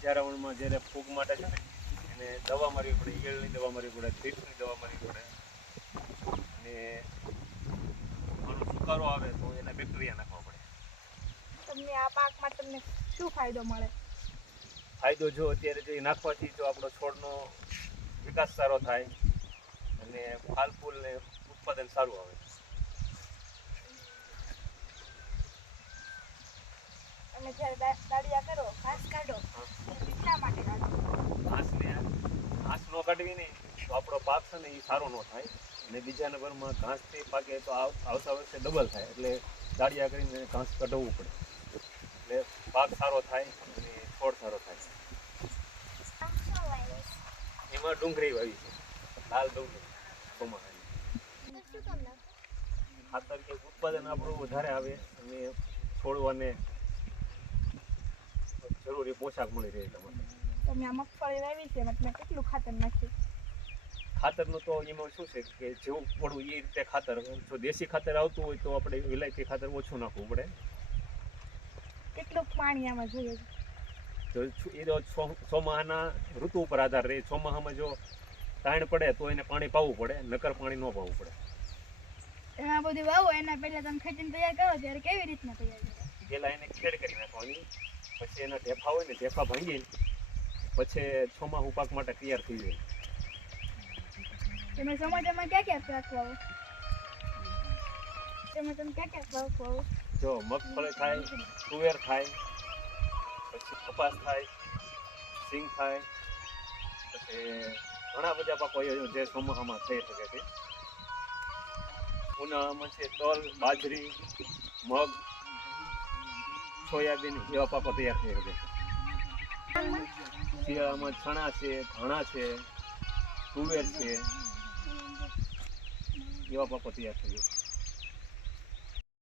બીજા રાઉન્ડમાં જ્યારે ફૂગ માટે છે ને એને દવા મારવી પડે, ઈયળની દવા મારવી પડે, થ્રીપ્સની દવા મારવી પડે, અને આનો સુકારો આવે તો એને બેક્ટેરિયા નાખવા પડે. તમને આ પાકમાં તમને શું ફાયદો મળે? ફાયદો જો અત્યારે જો એ નાખવાથી જો આપણો છોડનો વિકાસ સારો થાય અને ફાલ ફૂલ ને ઉત્પાદન સારું આવે. તમે જ્યારે દાળિયા કરો, ઘાસ કાઢો, શા માટે કાઢો? ઘાસ ન કાઢવી નહીં તો આપણો પાક છે ને એ સારો ન થાય, અને બીજા નંબરમાં ઘાસથી પાકે તો આવતા વર્ષે ડબલ થાય, એટલે દાળિયા કરીને ઘાસ કઢાવવું પડે, એટલે પાક સારો થાય અને છોડ સારો થાય. એમાં ડુંગળી વાવી છે, લાલ ડુંગળી ચોમાસાની. ખાતર કે ઉત્પાદન આપણું વધારે આવે અને છોડવાને જરૂરી પોષક મળી રહે એટલા માટે. તમે આ મગફળી વાવી છે એમાં તમે કેટલું ખાતર નાખ્યું? ખાતરનું તો એમાં શું છે કે જેવું પડવું એ રીતે ખાતર, જો દેશી ખાતર આવતું હોય તો આપણે વિલાયતી ખાતર ઓછું નાખવું પડે. કેટલું પાણી આમાં જોઈએ? તો એ તો ચોમાહાના ઋતુ ઉપર આધાર રહે. ચોમાહામાં જો તાણ પડે તો એને પાણી પાવું પડે, નકર પાણી ન પાવું પડે. એમાં બધું વાવો એના પહેલા તમે ખેતીને તૈયાર કરો ત્યારે કેવી રીતના તૈયાર કરો? પહેલાં એને ખેડ કરી નાખવાની, પછી એના ઢેફા હોય ને ઢેફા ભાંગીને પછી ચોમાહુ પાક માટે તૈયાર થઈ જાય. તમે સમાચારમાં ક્યાં પાક વાવો? તમે ક્યાં પાક વાવો? જો મગફળી થાય, તુવેર થાય, પછી કપાસ થાય, સિંગ થાય, પછી ઘણા બધા પાકો જે ચોમાસામાં થઈ શકે છે. ઉનાળામાં છે તલ, બાજરી, મગ, સોયાબીન એવા પાકો તૈયાર થઈ શકે છે. શિયાળામાં ચણા છે, ધાણા છે, તુવેર છે, એવા પાકો તૈયાર થઈ જાય.